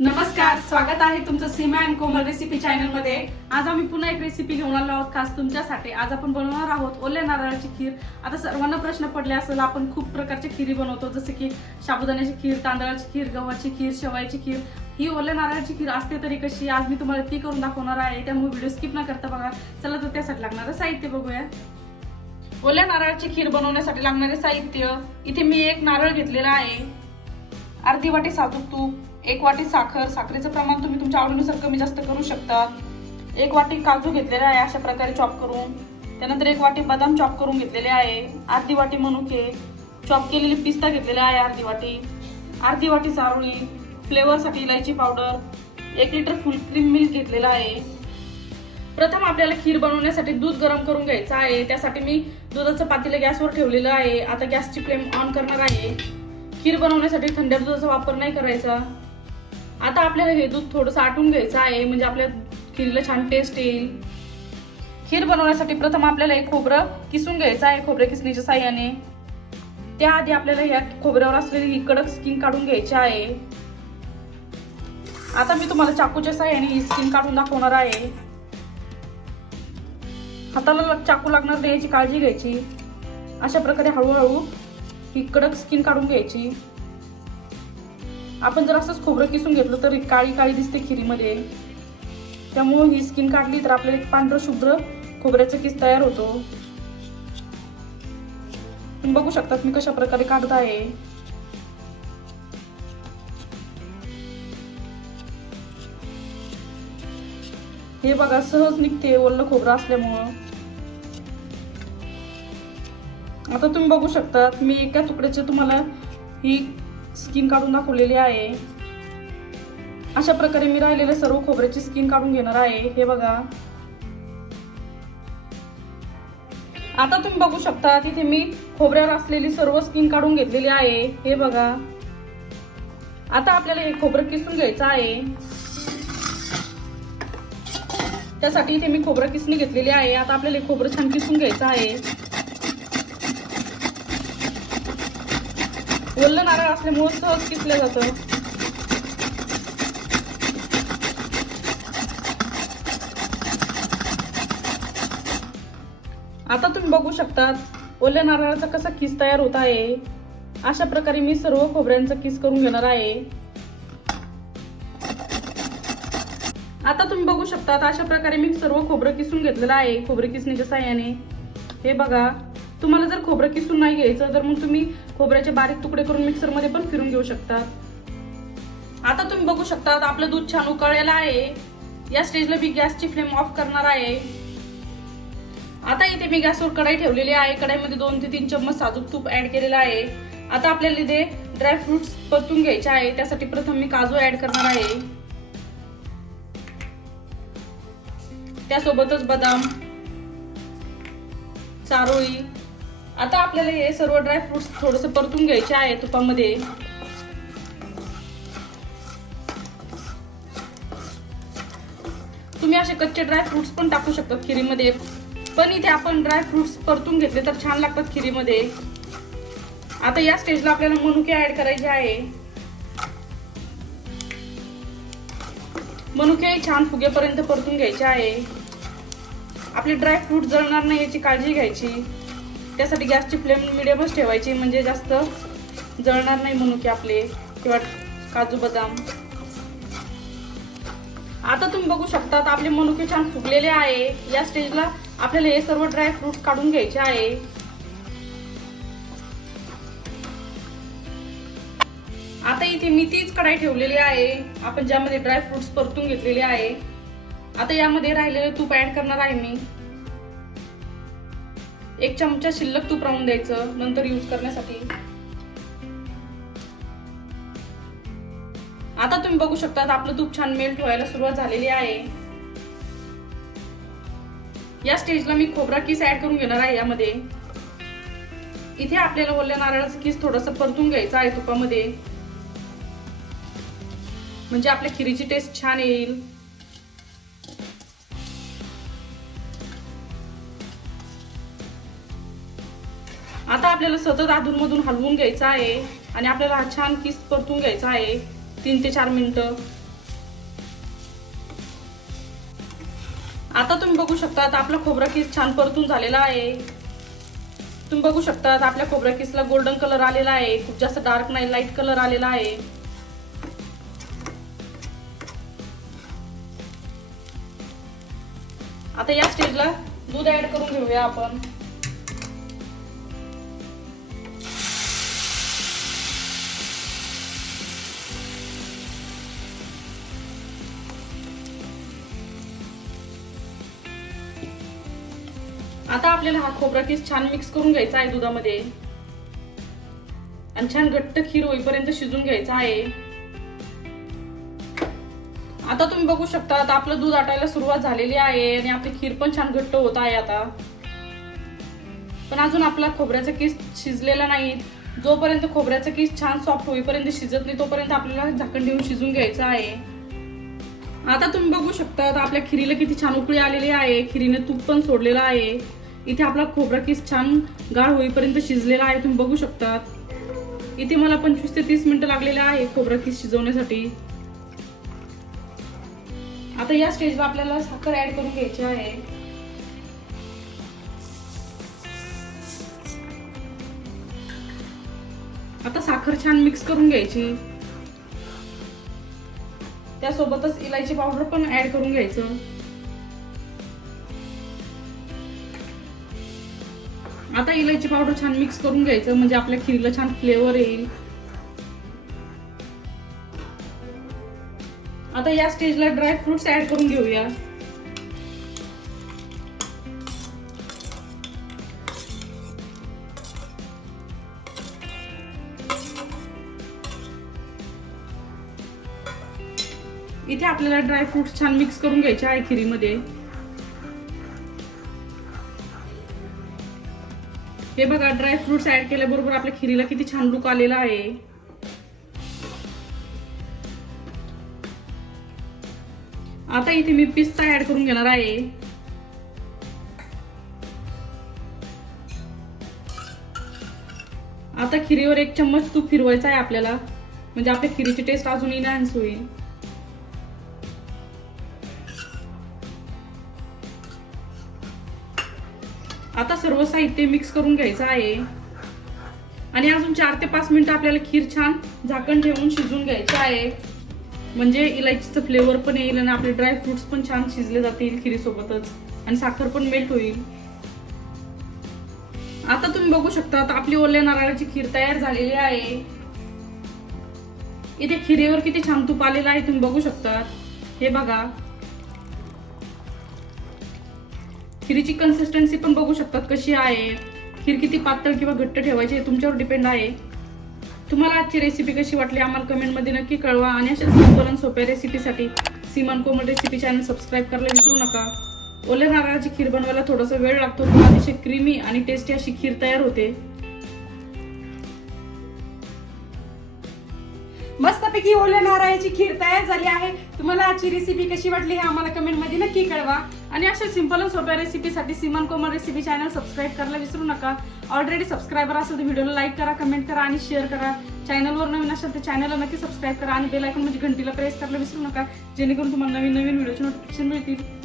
नमस्कार स्वागत आहे तुमचं सीमा अँड कोमल रेसिपी चॅनलमध्ये. आज आम्ही पुन्हा एक रेसिपी घेऊन आलो आहोत खास तुमच्यासाठी. आज आपण बनवणार आहोत ओल्या नारळाची खीर. आता सर्वांना प्रश्न पडले असेल आपण खूप प्रकारची खिरी बनवतो. जसं की साबुदाण्याची खीर तांदळाची खीर गव्हाची खीर शेवायची खीर. ही ओल्या नारळाची खीर असते तरी कशी आज मी तुम्हाला ती करून दाखवणार आहे. त्यामुळे व्हिडिओ स्किप न करता बघा. चला तर त्यासाठी लागणारं साहित्य बघूया. ओल्या नारळाची खीर बनवण्यासाठी लागणारे साहित्य. इथे मी एक नारळ घेतलेला आहे. अर्धी वाटी साजूक तूप. एक वाटी साखर साखरेचं प्रमाण तुम्ही तुमच्या आवडीनुसार कमी जास्त करू शकता. एक वाटी काजू घेतलेला आहे अशा प्रकारे चॉप करून. त्यानंतर एक वाटी बदाम चॉप करून घेतलेले आहे. अर्धी वाटी मनुके. चॉप केलेली पिस्ता घेतलेला आहे अर्धी वाटी. अर्धी वाटी चावळी फ्लेवरसाठी इलायची पावडर एक लिटर फुल क्रीम मिल्क घेतलेला आहे. प्रथम आपल्याला खीर बनवण्यासाठी दूध गरम करून घ्यायचं आहे. त्यासाठी मी दुधाचं पातेलं गॅसवर ठेवलेलं आहे. आता गॅसची फ्लेम ऑन करणार आहे. खीर बनवण्यासाठी थंड दुधाचा वापर नाही करायचा. आता आपल्याला हे दूध थोडंसं आटून घ्यायचं आहे म्हणजे आपल्या खीरीला छान टेस्ट येईल. खीर बनवण्यासाठी प्रथम आपल्याला एक खोबरं किसून घ्यायचं आहे खोबरं किसणीच्या साह्याने. त्याआधी आपल्याला या खोबऱ्यावर असलेली ही कडक स्किन काढून घ्यायची आहे. आता मी तुम्हाला चाकूच्या साह्याने ही स्किन काढून दाखवणार आहे. हाताला चाकू लागणार नाही याची काळजी घ्यायची. अशा प्रकारे हळूहळू ही कडक स्किन काढून घ्यायची. आपण जर असंच खोबरं किसून घेतलं तर काळी काळी दिसते खिरीमध्ये. त्यामुळे ही स्किन काढली तर आपलं एक पांढरं शुभ्र खोबऱ्याचं किस तयार होतो. तुम्ही बघू शकतात मी कशा प्रकारे काढत आहे. हे बघा सहज निघते ओलं खोबरं असल्यामुळं. आता तुम्ही बघू शकतात मी एका तुकड्याचे तुम्हाला ही स्किन काढून दाखवलेली आहे. अशा प्रकारे मी राहिलेल्या सर्व खोबऱ्याची स्किन काढून घेणार आहे. हे बघा. आता तुम्ही बघू शकता तिथे मी खोबऱ्यावर असलेली सर्व स्किन काढून घेतलेली आहे. हे बघा. आता आपल्याला हे खोबरं किसून घ्यायचं आहे. त्यासाठी इथे मी खोबरं किसणी घेतलेली आहे. आता आपल्याला हे खोबरं छान किसून घ्यायचं आहे. ओलं नारळ असल्यामुळे सहज किसलं जातं. आता तुम्ही बघू शकतात ओल्या नारळाचा कसा किस तयार होत आहे. अशा प्रकारे मी सर्व खोबऱ्यांचा किस करून घेणार आहे. आता तुम्ही बघू शकतात अशा प्रकारे मी सर्व खोबरं किसून घेतलेलं आहे खोबरं किसणीच्या साह्याने. हे बघा तुम्हाला जर खोबरं किसून नाही घ्यायचं तर मग तुम्ही खोबऱ्याचे बारीक तुकडे करून मिक्सरमध्ये पण फिरून घेऊ शकता. आता तुम्ही बघू शकता आपलं दूध छान उकळलेलं आहे. या स्टेजला मी गॅसची फ्लेम ऑफ करणार आहे. आता इथे मी गॅसवर कढाई ठेवलेली आहे. कढाईमध्ये दोन ते तीन चम्मच साजूक तूप ऍड केलेलं आहे. आता आपल्याला इथे ड्रायफ्रुट्स परतून घ्यायचे आहे. त्यासाठी प्रथम मी काजू ऍड करणार आहे. त्यासोबतच बदाम चारोळी आता आपल्याला हे सर्व ड्रायफ्रुट्स थोडस परतून घ्यायचे आहे तुपामध्ये. तुम्ही असे कच्चे ड्रायफ्रुट्स पण टाकू शकतात खिरीमध्ये. पण इथे आपण ड्रायफ्रुट्स परतून घेतले तर छान लागतात खिरीमध्ये. आता या स्टेजला आपल्याला मनुके ऍड करायचे आहे. मनुके छान फुगेपर्यंत परतून घ्यायचे आहे. आपले ड्रायफ्रूट जळणार नाही याची काळजी घ्यायची. त्यासाठी गॅसची फ्लेम मिडियमच ठेवायची म्हणजे जास्त जळणार नाही मनुके आपले किंवा काजू बदाम. आता तुम्ही बघू शकता आपले मनुके छान फुगलेले आहे. या स्टेजला आपल्याला हे सर्व ड्राय फ्रूट काढून घ्यायचे आहे. आता इथे मी तीच कढाई ठेवलेली आहे. आपण ज्यामध्ये ड्राय फ्रुट्स परतून घेतलेले आहे. आता यामध्ये राहिलेले तूप ऍड करणार आहे मी. एक चमचा शिल्लक तूप राहून द्यायचं नंतर यूज करण्यासाठी. आता तुम्ही बघू शकता आपलं तूप छान मेल्ट व्हायला सुरुवात झालेली आहे. या स्टेजला मी खोबरा किस ऍड करून घेणार आहे यामध्ये. इथे आपल्याला ओल्या नारळाचं किस थोडस परतून घ्यायचं आहे तुपामध्ये. म्हणजे आपल्या खिरीची टेस्ट छान येईल. आता आपल्याला सतत अधूनमधून हलवून घ्यायचं आहे आणि आपल्याला हा छान किस परतून घ्यायचा आहे. तीन ते चार मिनटं. आता तुम्ही बघू शकता आपला खोबरा किस छान परतून झालेला आहे. तुम्ही बघू शकता आपल्या खोबरा किसला गोल्डन कलर आलेला आहे. खूप जास्त डार्क नाही लाइट कलर आलेला आहे. आता या स्टेजला दूध ऍड करून घेऊया आपण. आता आपल्याला हा खोबरा किस छान मिक्स करून घ्यायचा आहे दुधामध्ये. आणि छान घट्ट खीर होईपर्यंत शिजून घ्यायचा आहे. आता तुम्ही बघू शकता आता आपलं दूध आटायला सुरुवात झालेली आहे आणि आपली खीर पण छान घट्ट होत आहे आता. पण अजून आपला खोबऱ्याचा किस शिजलेला नाही. जोपर्यंत खोबऱ्याचा किस छान सॉफ्ट होईपर्यंत शिजत नाही तोपर्यंत आपल्याला झाकण देऊन शिजून घ्यायचं आहे. आता तुम्ही बघू शकता आपल्या खिरीला किती छान उकळी आलेली आहे. खिरीने तूप पण सोडलेलं आहे. इथे आपला खोबरा किस छान गाळ होईपर्यंत शिजलेला आहे तुम्ही बघू शकता इथे मला पंचवीस ते तीस मिनिटं लागलेले आहे खोबरा किस शिजवण्यासाठी. आता या स्टेजला आपल्याला साखर ऍड करून घ्यायची आहे. आता साखर छान मिक्स करून घ्यायची. त्यासोबतच इलायची पावडर पण ऍड करून घ्यायचं. आता इलायची पावडर छान मिक्स करून घ्यायचं म्हणजे आपल्या खिरीला छान फ्लेवर येईल. आता या स्टेजला ड्राय फ्रुट्स ऍड करून घेऊया. इथे आपल्याला ड्राय फ्रुट्स छान मिक्स करून घ्यायचे आहे खिरीमध्ये. हे बघा ड्राय फ्रुट्स ऍड केल्याबरोबर आपल्या खिरीला किती छान लुक आलेला आहे. आता इथे मी पिस्ता ऍड करून घेणार आहे. आता खिरीवर एक चम्मच तूप फिरवायचा आहे आपल्याला. म्हणजे आपल्या खिरीची टेस्ट अजून इन्हान्स होईल. आता सर्व साहित्य मिक्स करून घ्यायचं आहे. आणि अजून चार ते पाच मिनिटं आपल्याला खीर छान झाकण ठेवून शिजून घ्यायचं आहे. म्हणजे इलायचीचं फ्लेवर पण येईल आणि आपले ड्रायफ्रुट्स पण छान शिजले जातील खिरीसोबतच. आणि साखर पण मेल्ट होईल. आता तुम्ही बघू शकता आता आपली ओल्या नारळाची खीर तयार झालेली आहे. इथे खिरीवर किती छान तूप आलेलं आहे तुम्ही बघू शकता हे बघा. खिरीची कन्सिस्टन्सी पण बघू शकतात कशी आहे. खीर किती पातळ किंवा घट्ट ठेवायची हे तुमच्यावर डिपेंड आहे. तुम्हाला आजची रेसिपी कशी वाटली आम्हाला कमेंटमध्ये नक्की कळवा आणि अशा सिंपल सोप्या रेसिपीसाठी Seeman Komal recipe channel subscribe करायला विसरू नका. ओल्या नारळाची खीर बनवायला थोडासा वेळ लागतो पण अतिशय क्रीमी आणि टेस्टी अशी खीर तयार होते. मस्तपैकी ओल्या नारळाची खीर तयार झाली आहे. तुम्हाला आजची रेसिपी कशी वाटली हे आम्हाला कमेंटमध्ये नक्की कळवा. आणि अशा सिंपल आणि सोप्या रेसिपीसाठी Siman Komal recipe channel subscribe करायला विसरू नका. ऑलरेडी सबस्क्रायबर असेल तर व्हिडिओला लाईक करा कमेंट करा आणि शेअर करा. चॅनलवर नवीन असेल तर चॅनलला नक्की सबस्क्राईब करा आणि बेल आयकॉन म्हणजे घंटीला प्रेस करायला विसरू नका. जेणेकरून तुम्हाला नवीन नवीन व्हिडिओचे नोटिफिकेशन मिळतील.